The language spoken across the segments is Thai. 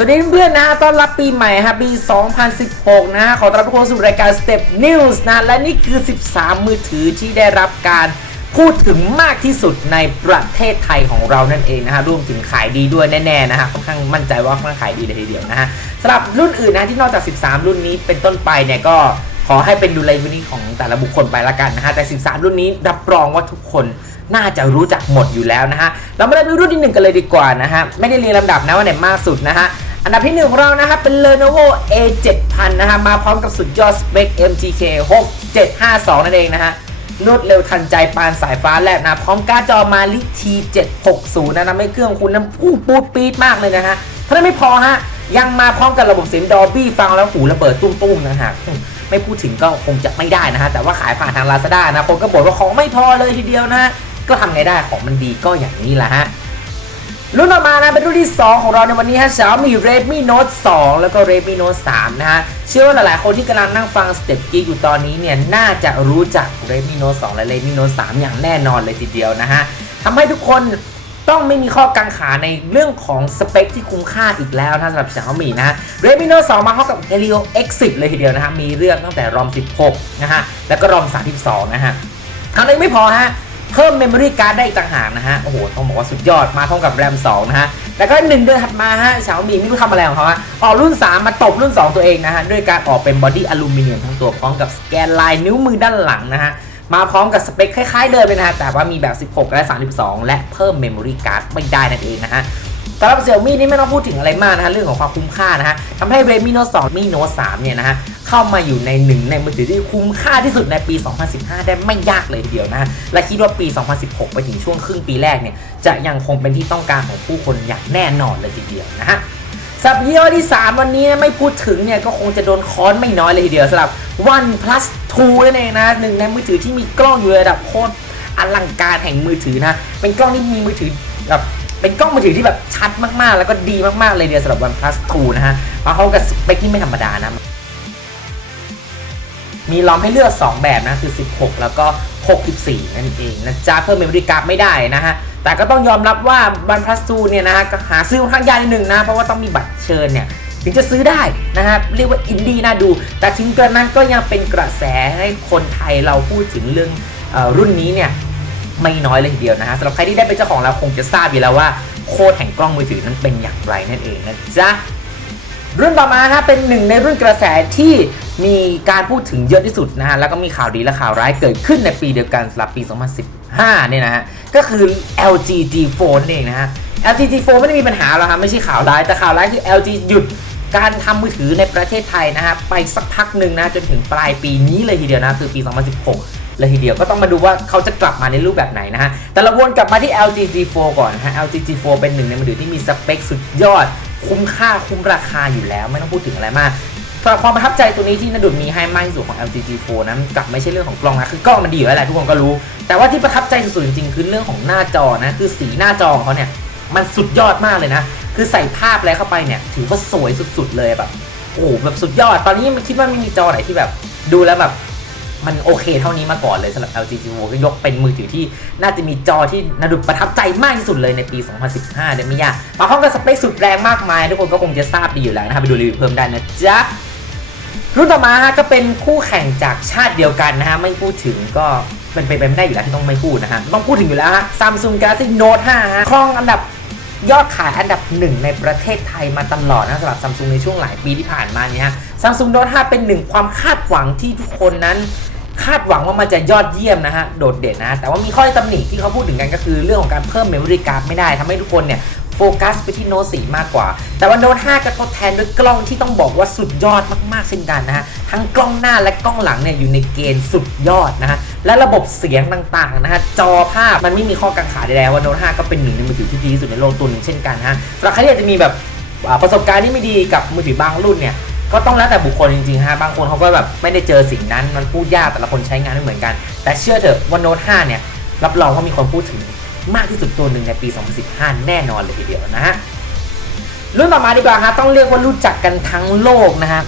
สวัสดีเพื่อนๆนะฮะต้อนรับปีใหม่ฮะปี 2016 นะขอต้อนรับทุกคนสู่รายการ Step News นะ และนี่คือ 13 มือถือที่ได้รับการพูดถึงมากที่สุดในประเทศไทยของเรานั่นเองนะฮะรวมถึงขายดีด้วยแน่ๆนะฮะค่อนข้างมั่นใจว่าค่อนข้างขายดีเลยทีเดียวนะฮะสำหรับรุ่นอื่นนะที่นอกจาก 13 รุ่นนี้เป็นต้นไปเนี่ยก็ขอให้เป็นดุลยพินิจของแต่ละบุคคลไปละกันนะฮะแต่ 13 รุ่นนี้รับรองว่าทุกคนน่าจะรู้จักหมดอยู่แล้วนะฮะ เรามาเริ่มดูรุ่นที่หนึ่งกันเลยดีกว่านะฮะ ไม่ได้เรียงลำดับนะว่าไหนมากสุดนะฮะ อันดับที่หนึ่งของเรานะฮะเป็น Lenovo A7000 นะฮะมาพร้อมกับสุดยอดสเปค MTK 6752 นั่นเองนะฮะรวดเร็วทันใจปานสายฟ้าแลบนะพร้อมการ์ดจอมาลิท T 7 6 0 นะนะไม่เครื่องคุณน้ำพุ่งปูดปี๊ดมากเลยนะฮะเท่านั้นไม่พอฮะยังมาพร้อมกับระบบเสียง Dolby ฟังแล้วหูระเบิดตุ้มๆนะฮะไม่พูดถึงก็คงจะไม่ได้นะฮะแต่ว่าขายผ่านทาง Lazada นะคนก็บ่นว่าของไม่พอเลยทีเดียวนะฮะก็ทำไงได้ของมันดีก็อย่างนี้แหละฮะ รุ่นต่อมานะเป็นรุ่นที่ 2 ของเราในวันนี้ฮะ Xiaomi Redmi Note 2 แล้วก็ Redmi Note 3 นะฮะ เชื่อว่าหลายๆ คนที่กำลังนั่งฟังสเต็ปกีอยู่ตอนนี้เนี่ย น่าจะรู้จัก Redmi Note 2 และ Redmi Note 3 อย่างแน่นอนเลยทีเดียวนะฮะทำให้ทุกคนต้องไม่มีข้อกังขาในเรื่องของสเปคที่คุ้มค่าอีกแล้วนะสำหรับ Xiaomi นะ Redmi Note 2 มาเข้ากับ Helio X10 เลยทีเดียวนะฮะมีเรื่องตั้งแต่ ROM 16 นะฮะแล้วก็ ROM 32 นะฮะเท่านั้ไม่พอฮะ เพิ่มเมมโมรี่การ์ดได้อีกต่างหากนะฮะ โอ้โห ต้องบอกว่าสุดยอดมาพร้อมกับแรม 2 นะฮะ แล้วก็หนึ่งเดือนถัดมาฮะ Xiaomi ไม่รู้ทำอะไรของเขาฮะ ออกรุ่น 3 มาตบรุ่น 2 ตัวเองนะฮะ ด้วยการออกเป็นบอดี้อลูมิเนียมทั้งตัวพร้อมกับสแกนลายนิ้วมือด้านหลังนะฮะ มาพร้อมกับสเปคคล้ายๆเดิมเลยนะฮะ แต่ว่ามีแบบ 16 และ 32 และเพิ่มเมมโมรี่การ์ดไม่ได้นั่นเองนะฮะสำหรับ Xiaomi นี่ไม่ต้องพูดถึงอะไรมากนะฮะเรื่องของความคุ้มค่านะฮะทำให้ Redmi Note 2 Mi Note 3เนี่ยนะฮะ เข้ามาอยู่ในหนึ่งในมือถือที่คุ้มค่าที่สุดในปี 2015 ได้ไม่ยากเลยทีเดียวนะฮะและคิดว่าปี 2016 ไปถึงช่วงครึ่งปีแรกเนี่ยจะยังคงเป็นที่ต้องการของผู้คนอย่างแน่นอนเลยทีเดียวนะฮะสับยี่ห้อที่ 3 วันนี้ไม่พูดถึงเนี่ยก็คงจะโดนค้อนไม่น้อยเลยทีเดียวสำหรับ OnePlus 2นั่นเองนะหนึ่งในมือถือที่มีกล้องอยู่ระดับโคตรอลังการแห่งมือถือนะ เป็นกล้องที่มีมือถือแบบเป็นกล้องมือถือที่แบบชัดมากๆ แล้วก็ดีมากๆเลยเดียวสำหรับ OnePlus 2 นะฮะมาพร้อมกับสเปคที่ไม่ธรรมดานะ มีล้อมให้เลือก 2 แบบนะคือ 16 แล้วก็ 64 นั่นเองนะจ๊ะเพิ่มเมมโมรี่การ์ดไม่ได้นะฮะ แต่ก็ต้องยอมรับว่า OnePlus 2เนี่ยนะฮะก็หาซื้อค่อนข้างยากนิดนึงนะ เพราะว่าต้องมีบัตรเชิญเนี่ยถึงจะซื้อได้นะครับเรียกว่าอินดี้น่าดู แต่ถึงกระนั้นก็ยังเป็นกระแสให้คนไทยเราพูดถึงเรื่องอรุ่นนี้เนี่ยไม่น้อยเลยทีเดียวนะฮะสำหรับใครที่ได้เป็นเจ้าของแล้วคงจะทราบอยู่แล้วว่าโคตรแห่งกล้องมือถือนั้นเป็นอย่างไรนั่นเองนะจ๊ะรุ่นต่อมาฮะเป็นหนึ่งในรุ่นกระแสที่ มีการพูดถึงเยอะที่สุดนะฮะ แล้วก็มีข่าวดีและข่าวร้ายเกิดขึ้นในปีเดียวกันสำหรับปี 2015 เนี่ยนะฮะ ก็คือ LG G4 นั่นเองนะฮะ LG G4 ไม่ได้มีปัญหาหรอกครับไม่ใช่ข่าวร้าย แต่ข่าวร้ายคือ LG หยุดการทำมือถือในประเทศไทยนะฮะ ไปสักพักหนึ่งนะ จนถึงปลายปีนี้เลยทีเดียวนะ คือปี 2016เลยทีเดียวก็ต้องมาดูว่าเขาจะกลับมาในรูปแบบไหนนะฮะ แต่เราวนกลับมาที่ LG G4 ก่อนนะฮะ LG G4 เป็นหนึ่งในมือถือที่มีสเปคสุดยอด คุ้มค่าคุ้มราคาอยู่แล้ว ไม่ต้องพูดถึงอะไรมาก สำหรับความประทับใจตัวนี้ที่นดุดมีให้มากที่สุดของ LG G4 นั้นกลับไม่ใช่เรื่องของกล้องนะคือกล้องมันดีอยู่แล้วแหละทุกคนก็รู้ แต่ว่าที่ประทับใจสุดๆจริงๆคือเรื่องของหน้าจอนะคือสีหน้าจอของเขาเนี่ยมันสุดยอดมากเลยนะ คือใส่ภาพอะไรเข้าไปเนี่ย ถือว่าสวยสุดๆเลยแบบโอ้โหแบบสุดยอด ตอนนี้มันคิดว่าไม่มีจอไหนที่แบบ ดูแล้วแบบมันโอเคเท่านี้มาก่อนเลยสำหรับ LG G4 ก็ยกเป็นมือถือที่น่าจะมีจอที่นาดุดประทับใจมากที่สุดเลยในปี 2015 เดี๋ยวไม่ยากมาพร้อมกับสเปคสุดแรงมากมาย ทุกคนก็คงจะทราบดีอยู่แล้วนะครับไปดูรีวิวเพิ่มได้นะจ๊ะ รุ่นต่อมาฮะก็เป็นคู่แข่งจากชาติเดียวกันนะฮะไม่พูดถึงก็เป็นไปไม่ได้อยู่แล้วที่ต้องไม่พูดนะฮะต้องพูดถึงอยู่แล้วฮะ Samsung Galaxy Note 5ฮะครองอันดับยอดขายอันดับหนึ่งในประเทศไทยมาตลอดนะสำหรับ Samsung ในช่วงหลายปีที่ผ่านมาเนี่ยฮะ Samsung Note 5เป็นหนึ่งความคาดหวังที่ทุกคนนั้น คาดหวังว่ามันจะยอดเยี่ยมนะฮะ โดดเด่นนะ แต่ว่ามีข้อตำหนิที่เขาพูดถึงกันก็คือเรื่องของการเพิ่มเมมโมรี่การ์ดไม่ได้ทำให้ทุกคนเนี่ย ฟกัสไปที่โน้ต4มากกว่า แต่ว่าโน้ต5ก็ทดแทนด้วยกล้องที่ต้องบอกว่าสุดยอดมากๆเช่นกันนะฮะ ทั้งกล้องหน้าและกล้องหลังเนี่ยอยู่ในเกณฑ์สุดยอดนะฮะ และระบบเสียงต่างๆนะฮะ จอภาพมันไม่มีข้อกังขาใดๆว่าโน้ต5ก็เป็นหนึ่งในมือถือที่ดีที่สุดในโลกตัวหนึงเช่นกันนะฮะสำหรับใครที่จะมีแบบประสบการณ์ที่ไม่ดีกับมือถือบางรุ่นเนี่ยก็ต้องแล้วแต่บุคคลจริงๆฮะ บางคนเขาก็แบบไม่ได้เจอสิ่งนั้น มันพูดยากแต่ละคนใช้งานไม่เหมือนกัน แต่เชื่อเถอะว่าโน้ต5เนี่ย รับรองว่ามีคนพูดถึง มากที่สุดตัวหนึ่งในปี 2015 แน่นอนเลยทีเดียวนะฮะรุ่นต่อมาดีกว่าฮะต้องเรียกว่ารู้จักกันทั้งโลกนะฮะ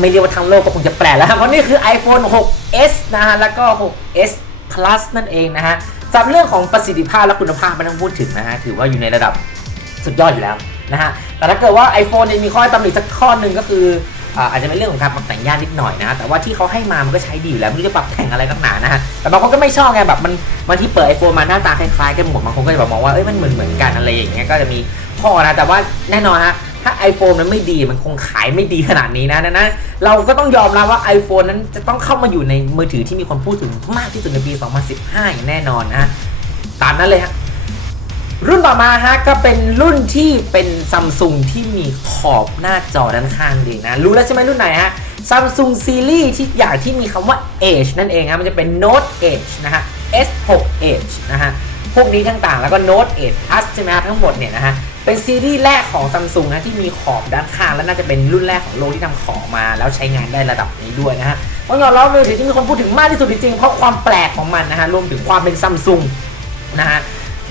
ไม่เรียกว่าทั้งโลกก็คงจะแปลกแล้วฮะเพราะนี่คือ iPhone 6s นะฮะแล้วก็ 6s plus นั่นเองนะฮะสำหรับเรื่องของประสิทธิภาพและคุณภาพไม่ต้องพูดถึงนะฮะถือว่าอยู่ในระดับสุดยอดอยู่แล้วนะฮะแต่ถ้าเกิดว่า iPhone เนี่ยมีข้อตำหนิสักข้อหนึ่งก็คือ อาจจะเป็นเรื่องของการปรับแต่งยากนิดหน่อยนะฮะแต่ว่าที่เขาให้มามันก็ใช้ดีอยู่แล้วไม่รู้จะปรับแต่งอะไรนักหนานะฮะแต่บางคนก็ไม่ชอบไงแบบมันบางที่เปิด iPhone มาหน้าตาคล้ายๆกันหมดบางคนก็จะแบบมองว่าเอ้ยมันเหมือนเหมือนกันอะไรอย่างเงี้ยก็จะมีข้อนะแต่ว่าแน่นอนฮะถ้า iPhone มันไม่ดีมันคงขายไม่ดีขนาดนี้นะดังนั้นเราก็ต้องยอมรับว่า iPhone นั้นจะต้องเข้ามาอยู่ในมือถือที่มีคนพูดถึงมากที่สุดในปี 2015 อย่างแน่นอนนะตามนั้นเลยฮะ รุ่นต่อมาฮะก็เป็นรุ่นที่เป็นซัมซุงที่มีขอบหน้าจอด้านข้างดีนะ รู้แล้วใช่ไหมรุ่นไหนฮะซัมซุงซีรีส์ที่อย่างที่มีคำว่า Edge นั่นเองฮะมันจะเป็น Note Edge นะฮะ S6 Edge นะฮะพวกนี้ต่างๆแล้วก็ Note 8 Plus ใช่ไหมฮะทั้งหมดเนี่ยนะฮะเป็นซีรีส์แรกของซัมซุงนะที่มีขอบด้านข้าง และน่าจะเป็นรุ่นแรกของโลกที่ทำขอบมา แล้วใช้งานได้ระดับนี้ด้วยนะฮะต้องยอมรับเลยที่มีคนพูดถึงมากที่สุดจริงๆเพราะความแปลกของมันนะฮะรวมถึงความเป็นซัมซุงนะฮะ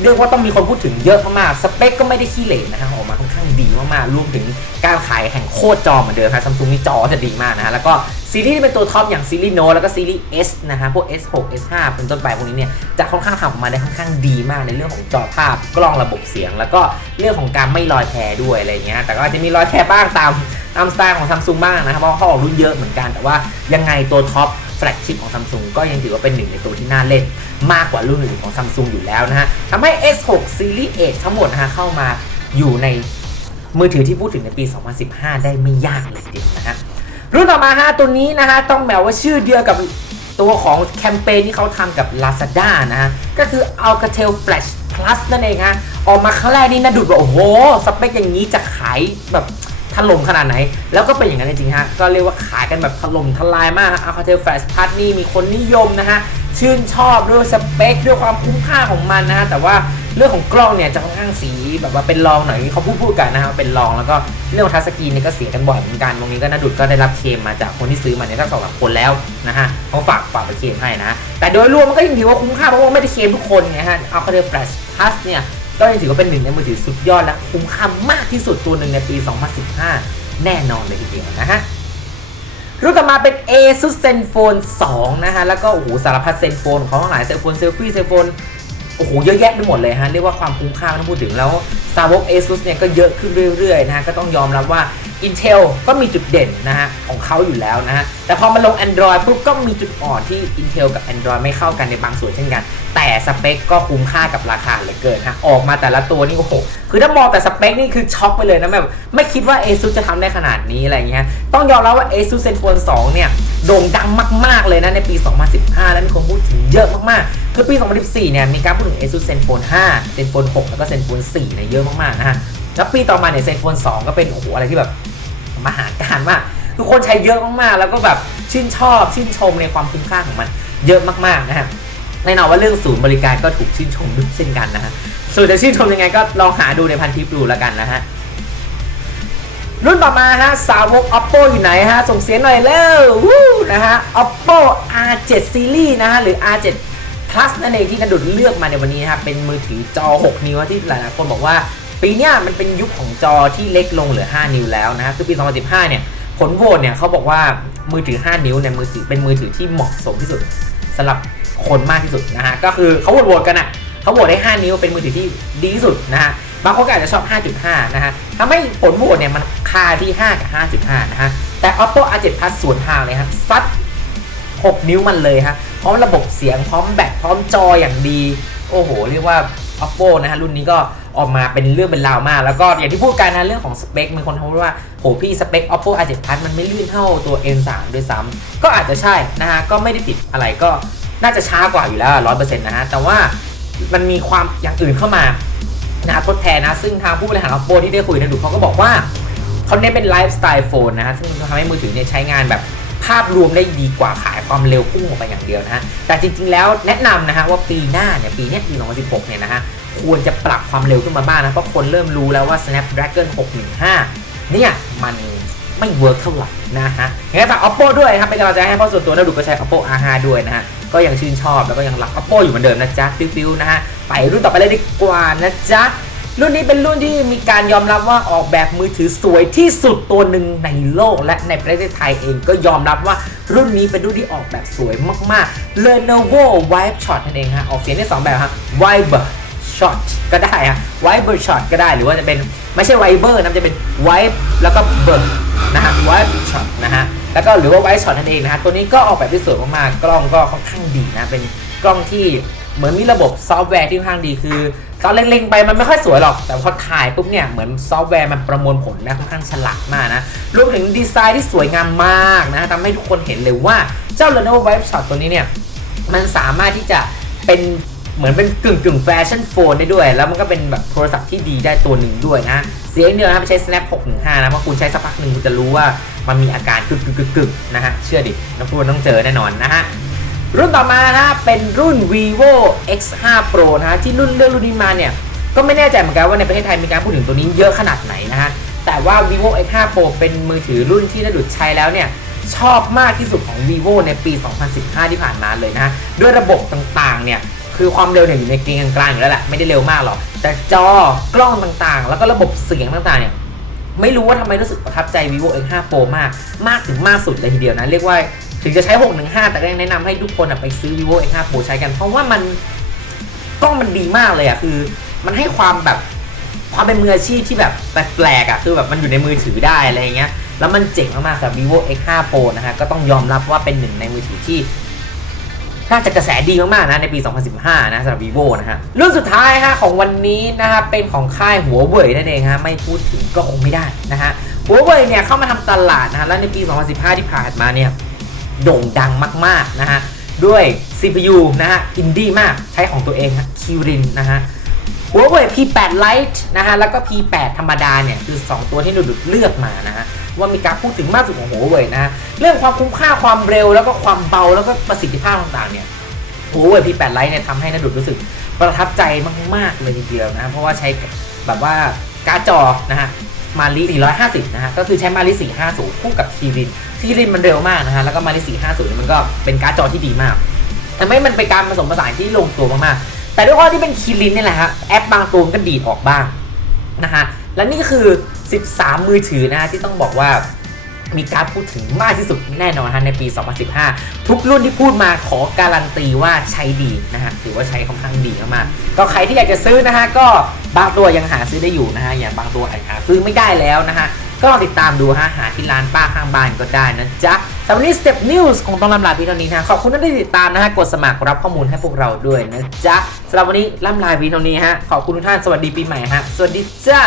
เรียกว่าต้องมีคนพูดถึงเยอะมากๆสเปคก็ไม่ได้ขี้เหร่นะฮะออกมาค่อนข้างดีมากๆรวมถึงการขายแห่งโคตรจอเหมือนเดิมครับซัมซุงนี่จอจะดีมากนะฮะแล้วก็ซีรีส์ที่เป็นตัวท็อปอย่างซีรีส์โนแล้วก็ซีรีส์ S นะฮะพวก S6 S5 เป็นต้นไปพวกนี้เนี่ยจะค่อนข้างทำออกมาได้ค่อนข้างดีมากในเรื่องของจอภาพกล้องระบบเสียง แล้วก็เรื่องของการไม่ลอยแพด้วยอะไรเงี้ยแต่ก็อาจจะมีรอยแพบ้างตามตามสไตล์ของซัมซุงบ้างนะครับเพราะเขาออกรุ่นเยอะเหมือนกันแต่ว่ายังไงตัวท็อปแฟลกชิพของซัมซุงก็ยังถือว่าเป็นหนึ่งในตัวที่น่าเล่น มากกว่ารุ่นอื่นของซัมซุงอยู่แล้วนะฮะทำให้ S6 Series 8ทั้งหมดนะฮะเข้ามาอยู่ในมือถือที่พูดถึงในปี 2015 ได้ไม่ยากเลยทีเดียวนะฮะรุ่นต่อมาฮะตัวนี้นะฮะต้องแมวว่าชื่อเดียวกับตัวของแคมเปญที่เขาทำกับ Lazada นะฮะก็คือ Alcatel Flash Plus นั่นเองฮะออกมาครั้งแรกนี่น่าดุดว่าโอ้โห สเปคอย่างนี้จะขายแบบถล่มขนาดไหน แล้วก็เป็นอย่างนั้นจริงๆฮะ ก็เรียกว่าขายกันแบบถล่มทลายมากฮะ Alcatel Flash Plus นี่มีคนนิยมนะฮะ ชื่นชอบด้วยสเปคด้วยความคุ้มค่าของมันนะฮะแต่ว่าเรื่องของกล้องเนี่ยจะค่อนข้างสีแบบว่าเป็นรองหน่อยเขาพูดพูดกันนะฮะเป็นรองแล้วก็เรื่องทัชสกรีนเนี่ยก็เสียกันบ่อยเหมือนกันตรงนี้ก็น่าดุดก็ได้รับเคลมมาจากคนที่ซื้อมาเนี่ยทั้งสองสามคนแล้วนะฮะเขาฝากฝากไปเคลมให้นะแต่โดยรวมมันก็ยังถือว่าคุ้มค่าเพราะว่าไม่ได้เคลมทุกคนไงฮะ Alcatel Flash Plus เนี่ยก็ยังถือว่าเป็นหนึ่งในมือถือสุดยอดและคุ้มค่ามากที่สุดตัวหนึ่งในปี 2015 แน่นอนเลยทีเดียวนะฮะ รุ่นต่อมาเป็น ASUS ZenFone 2 นะฮะ แล้วก็โอ้โหสารพัดเซนโฟนของเขาทั้งหลายเซนโฟนเซลฟี่เซนโฟนโอ้โหเยอะแยะไปหมดเลยฮะ เรียกว่าความคุ้มค่าไม่ต้องพูดถึงแล้วสาวก ASUS เนี่ยก็เยอะขึ้นเรื่อยๆนะฮะ ก็ต้องยอมรับว่า Intel ก็มีจุดเด่นนะฮะของเขาอยู่แล้วนะฮะแต่พอมาลง Android ปุ๊บก็มีจุดอ่อนที่ Intel กับ Android ไม่เข้ากันในบางส่วนเช่นกัน แต่สเปคก็คุ้มค่ากับราคาเหลือเกินฮะออกมาแต่ละตัวนี่โอ้โหคือถ้ามองแต่สเปคนี่คือช็อกไปเลยนะแบบไม่คิดว่า ASUS จะทำได้ขนาดนี้อะไรเงี้ยต้องยอมรับว่า ASUS ZenFone 2 เนี่ยโด่งดังมาก ๆ เลยนะในปี 2015 แล้วมีคนพูดถึงเยอะมากๆคือปี 2014 เนี่ยมีการพูดถึง ASUS ZenFone 5 ZenFone 6 แล้วก็ ZenFone 4 เนี่ยเยอะมากๆนะฮะ แล้วปีต่อมาเนี่ย ZenFone 2ก็เป็นโอ้โหอะไรที่แบบมหาการมาก ทุกคนใช้เยอะมากๆ แล้วก็แบบชื่นชอบชื่นชมในความคุ้มค่าของมันเยอะมากๆนะฮะแน่นอนว่าเรื่องศูนย์บริการก็ถูกชื่นชมด้วยเช่นกันนะฮะส่วนจะชื่นชมยังไงก็ลองหาดูในพันทิปดูแล้วกันนะฮะรุ่นต่อมาฮะสาวก oppo อยู่ไหนฮะ ส่งเสียงหน่อยเร็ววนะฮะ oppo r7 series นะฮะ หรือ r7 plus นั่นเองที่กระดุดเลือกมาในวันนี้นะครับเป็นมือถือจอ 6 นิ้วที่หลายๆคนบอกว่า ปีเนี้ยมันเป็นยุคของจอที่เล็กลงเหลือ 5 นิ้วแล้วนะฮะคือปี 2015 เนี่ยผลโหวตเนี่ยเขาบอกว่ามือถือ 5 นิ้วเนี่ยมือถือเป็นมือถือที่เหมาะสมที่สุดสำหรับคนมากที่สุดนะฮะก็คือเขาโหวตโหวตกันอะเขาโหวตได้ 5 นิ้วเป็นมือถือที่ดีที่สุดนะฮะบางคนก็อาจจะชอบ 5.5 นะฮะทำให้ผลโหวตเนี่ยมันคาที่ 5 กับ 5.5 นะฮะ แต่ oppo r7 plus สวนทางเลยฮะซัด 6 นิ้วมันเลยฮะ พร้อมระบบเสียง พร้อมแบต พร้อมจออย่างดี โอ้โห เรียกว่า oppo นะฮะ รุ่นนี้ก็ ออกมาเป็นเรื่องเป็นราวมาก แล้วก็อย่างที่พูดกันนะเรื่องของสเปคมีคนพูดว่าโหพี่สเปค oppo r7 plus มันไม่ลื่นเท่าตัว n3 ด้วยซ้ำก็อาจจะใช่นะฮะก็ไม่ได้ติดอะไรก็น่าจะช้ากว่าอยู่แล้วร้อยเปอร์เซ็นต์นะฮะแต่ว่ามันมีความอย่างอื่นเข้ามานะทดแทนนะ ซึ่งทางผู้บริหาร oppo ที่ได้คุยนะดูเขาก็บอกว่าเขาเน้นเป็นไลฟ์สไตล์โฟนนะฮะซึ่งทำให้มือถือเนี่ยใช้งานแบบภาพรวมได้ดีกว่าขายความเร็วพุ่งออกไปอย่างเดียวนะฮะแต่จริงๆแล้วแนะนำนะฮะว่าปีหน้าเนี่ยปีนี้ปี2016เนี่ยนะฮะ ควรจะปรับความเร็วขึ้นมาบ้างนะ เพราะคนเริ่มรู้แล้วว่า Snapdragon 615 เนี่ย มันไม่เวิร์กเท่าไหร่นะฮะยังไงฝาก oppo ด้วยนะครับเป็นกำลังใจให้เพราะส่วนตัวเราดูก็ใช้ oppo r5 ด้วยนะฮะ ก็ยังชื่นชอบแล้วก็ยังรัก oppo อยู่เหมือนเดิมนะจ๊ะ ฟิวๆนะฮะ ไปรุ่นต่อไปเลยดีกว่านะจ๊ะ รุ่นนี้เป็นรุ่นที่มีการยอมรับว่าออกแบบมือถือสวยที่สุดตัวหนึ่งในโลก และในประเทศไทยเองก็ยอมรับว่ารุ่นนี้เป็นรุ่นที่ออกแบบสวยมากๆ Lenovo Vibe Shot นั่นเองฮะ ออกเสียงได้2แบบฮะ Vibe ช็อตก็ได้ฮะไวเบอร์ช็อตก็ได้หรือว่าจะเป็นไม่ใช่ไวเบอร์นะจะเป็นไวแล้วก็เบอร์นะฮะไวช็อตนะฮะแล้วก็หรือว่าไวช็อตนั่นเองนะฮะตัวนี้ก็ออกแบบได้สวยมากๆกล้องก็ค่อนข้างดีนะเป็นกล้องที่เหมือนมีระบบซอฟต์แวร์ที่ค่อนข้างดีคือตอนเล็งๆไปมันไม่ค่อยสวยหรอก แต่พอถ่ายปุ๊บเนี่ยเหมือนซอฟต์แวร์มันประมวลผลนะค่อนข้างฉลาดมากนะรวมถึงดีไซน์ที่สวยงามมากนะทำให้ทุกคนเห็นเลยว่าเจ้า Lenovo Vibe Shot ตัวนี้เนี่ยมันสามารถที่จะเป็น เหมือนเป็นกึ่งกึ่งแฟชั่นโฟนได้ด้วย แล้วมันก็เป็นแบบโทรศัพท์ที่ดีได้ตัวหนึ่งด้วยนะ เสียงเดียวนะไม่ใช้ snap 615นะเพราะคุณใช้สักพักหนึ่งคุณจะรู้ว่ามันมีอาการกึกกึกกึกกึกนะฮะ เชื่อดินักพูดต้องเจอแน่นอนนะฮะ รุ่นต่อมานะฮะเป็นรุ่น vivo x5 pro นะฮะ ที่รุ่นเรืองรุ่นนี้มาเนี่ย ก็ไม่แน่ใจเหมือนกันว่าในประเทศไทยมีการพูดถึงตัวนี้เยอะขนาดไหนนะฮะ แต่ว่า vivo x5 pro เป็นมือถือรุ่นที่นดุดใช้แล้วเนี่ยชอบมากที่สุดของ vivo ในปี 2015 ที่ผ่านมาเลยนะฮะด้วยระบบต่างๆ เนี่ย คือความเร็วเนี่ยอยู่ในเกณฑ์กลางๆอยู่แล้วแหละไม่ได้เร็วมากหรอกแต่จอกล้องต่างๆ แล้วก็ระบบเสียงต่างๆเนี่ยไม่รู้ว่าทำไมรู้สึกประทับใจ vivo x5 pro มาก มากถึงมากสุดเลยทีเดียวนะ เรียกว่าถึงจะใช้ 615 แต่ก็ยังแนะนำให้ทุกคนไปซื้อ vivo x5 pro ใช้กัน เพราะว่ามันกล้องมันดีมากเลยอะคือ มันให้ความแบบความเป็นมืออาชีพที่แบบแปลกๆอะคือแบบมันอยู่ในมือถือได้อะไรเงี้ยแล้วมันเจ๋งมากๆสำหรับ vivo x5 pro นะฮะก็ต้องยอมรับว่าเป็นหนึ่งในมือถือที่ น่าจะกระแสดีมากๆนะในปี 2015 นะสำหรับ vivo นะฮะรุ่นสุดท้ายฮะของวันนี้นะฮะเป็นของค่ายหัวเว่ยนั่นเองฮะไม่พูดถึงก็คงไม่ได้นะฮะหัวเว่ยเนี่ยเข้ามาทำตลาดนะฮะแล้วในปี 2015 ที่ผ่านมาเนี่ยโด่งดังมากๆนะฮะด้วย CPU นะฮะอินดี้มากใช้ของตัวเองฮะคิรินนะฮะหัวเว่ย P8 Lite นะฮะแล้วก็ P8 ธรรมดาเนี่ยคือ 2 ตัวที่นุดุดเลือกมานะฮะ ว่ามีการพูดถึงมากสุดของหัวเว่ยนะฮะเรื่องความคุ้มค่าความเร็วแล้วก็ความเบาแล้วก็ประสิทธิภาพต่างๆเนี่ยหัวเว่ย P8 Lite เนี่ยทำให้นดุดรู้สึกประทับใจมากๆเลยทีเดียวนะเพราะว่าใช้แบบว่าการ์ดจอนะฮะมาลิ450 นะฮะ ก็คือใช้มาลิ450 คู่กับคีรินคีรินมันเร็วมากนะฮะ แล้วก็มาลิ450 มันก็เป็นการ์ดจอที่ดีมากทำให้มันเป็นการผสมผสานที่ลงตัวมากๆ แต่ด้วยความที่เป็นคีรินนี่แหละฮะ แอปบางตัวก็ดีดออกบ้างนะฮะ และนี่คือ 13 มือถือนะฮะที่ต้องบอกว่ามีการพูดถึงมากที่สุดแน่นอนฮะในปี 2015 ทุกรุ่นที่พูดมาขอการันตีว่าใช้ดีนะฮะถือว่าใช้ค่อนข้างดีมากๆก็ใครที่อยากจะซื้อนะฮะก็บางตัวยังหาซื้อได้อยู่นะฮะอย่างบางตัวอาจหาซื้อไม่ได้แล้วนะฮะ ก็ลองติดตามดูฮะหาที่ร้านป้าข้างบ้านก็ได้นะจ๊ะสำหรับวันนี้ Step News คงต้องลำลาพี่เท่านี้นะขอบคุณที่ติดตามนะฮะกดสมัครรับข้อมูลให้พวกเราด้วยนะจ๊ะสำหรับวันนี้ล่ำลาพี่เท่านี้ฮะขอบคุณทุกท่านสวัสดีปีใหม่ฮะสวัสดีจ้า